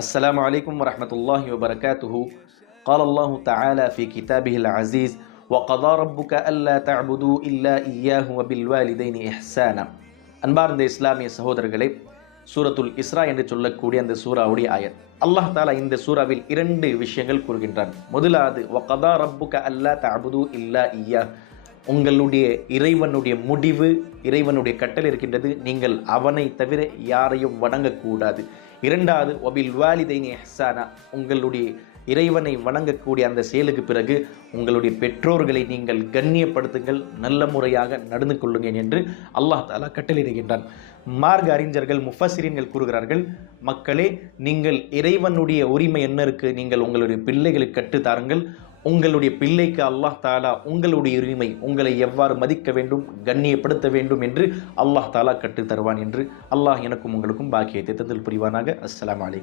السلام عليكم ورحمة الله وبركاته. قال الله تعالى في كتابه العزيز: وقضى ربك ألا تعبدوا إلا إياه وبالوالدين إحسانا. அன்பார்ந்த இஸ்லாமிய சகோதரர்களே, சூரத்துல் இஸ்ரா என்று சொல்லக்கூடிய அந்த சூராவுடைய ஆயத். அல்லாஹ் தாலா இந்த சூராவில் 2 விஷயங்கள் கூறுகின்றான். முதலாவது, வகதா ரப்புக அல்லா தஅபுது இல்லா இய்யா, உங்களுடைய இறைவனுடைய முடிவு, இறைவனுடைய கட்டளை இருக்கின்றது, நீங்கள் அவனை தவிர யாரையும் வணங்கக்கூடாது. இரண்டாவது, வபில் வாலிதைனி இஹ்சானா, உங்களுடைய இறைவனை வணங்கக்கூடிய அந்த செயலுக்கு பிறகு உங்களுடைய பெற்றோர்களை நீங்கள் கண்ணியப்படுத்துங்கள், நல்ல முறையாக நடந்து கொள்ளுங்கள் என்று அல்லாஹ் தாலா கட்டளையிடுகின்றான். மார்க்க அறிஞர்கள், முஃபஸ்ஸிரீன்கள் கூறுகிறார்கள், மக்களே, நீங்கள் இறைவனுடைய உரிமை என்ன இருக்கு, நீங்கள் உங்களுடைய பிள்ளைகளுக்கு கற்றுத்தாருங்கள். உங்களுடைய பிள்ளைக்கு அல்லாஹ் தாலா உங்களுடைய உரிமை, உங்களை எவ்வாறு மதிக்க வேண்டும், கண்ணியப்படுத்த வேண்டும் என்று அல்லாஹ் தாலா கற்றுத் தருவான் என்று அல்லாஹ் எனக்கும் உங்களுக்கும் பாக்கியத்தை தந்தல் புரிவானாக. அஸ்ஸலாமு அலைக்கும்.